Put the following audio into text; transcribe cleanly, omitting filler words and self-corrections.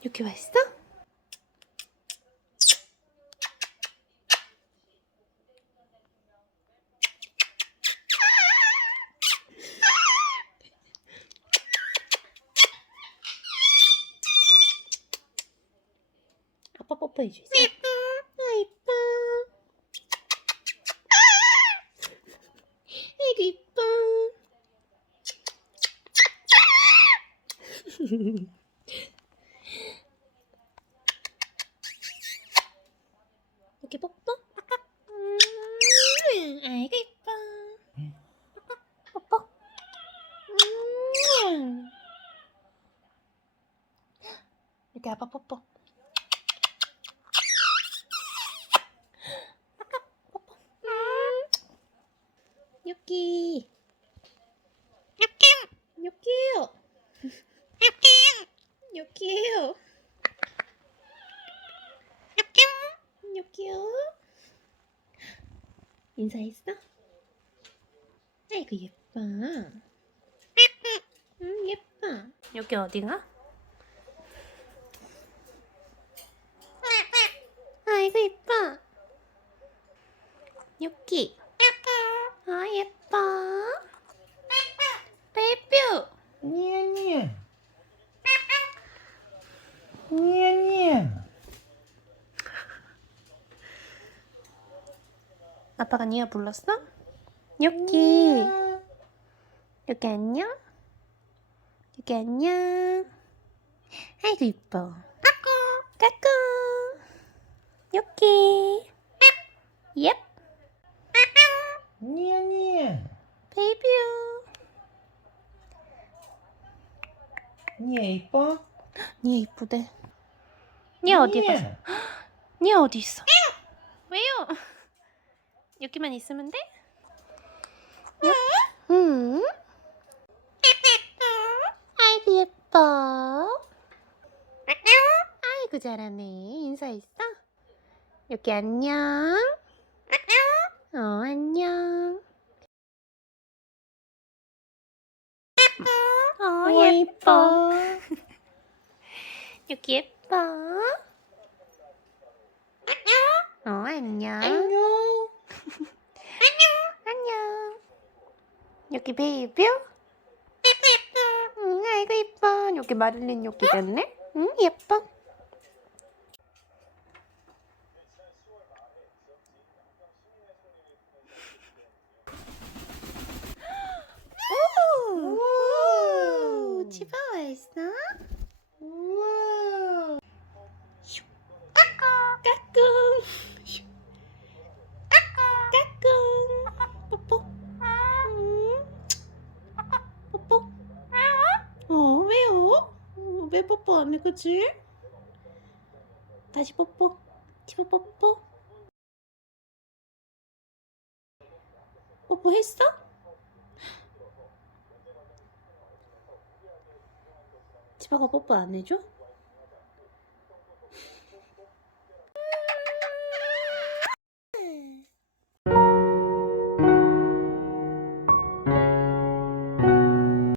이렇게 맛있어? 아빠 뽀뽀해 주세요. 아, 이뻐. 아이고, 이뻐. 이렇게 뽀뽀? 아이고, 이뻐. 뽀뽀. 이렇게 아빠 뽀뽀. 요끼. 요끼예요. 요끼예요. 요끼요. 인사했어? 아이고 예뻐. 예뻐. 여기 어디가? 아이고 예뻐. 요끼. 아 예뻐. 베이뷰. 니야 니야 아빠가 니아 불렀어? 요끼. 요끼 안녕. 요끼 안녕. 아이고 이뻐. 까꿍. 요끼. 옙. 니야 베이뷰. 니야 이뻐? 니아 이쁘대. 니아 어디 가서? 니아 어디 있어? 왜요? 여기만 있으면 돼? 응? 아이고 예뻐. 아이고 잘하네. 인사했어? 여기 안녕. 안녕. 예뻐. 여기 예뻐. 안녕. 안녕. 안녕. 여기 베이비? 응, 아이고 예뻐. 여기 마릴린 여기 됐네? 응, 예뻐. 오, 집에 왔어? 우와. 까꿍. 까꿍. 뽀뽀. 뽀뽀. 왜요? 왜 뽀뽀 안 해, 그치? 다시 뽀뽀. 집에 뽀뽀. 뽀뽀 했어? 집아가 뽀뽀 안 해줘?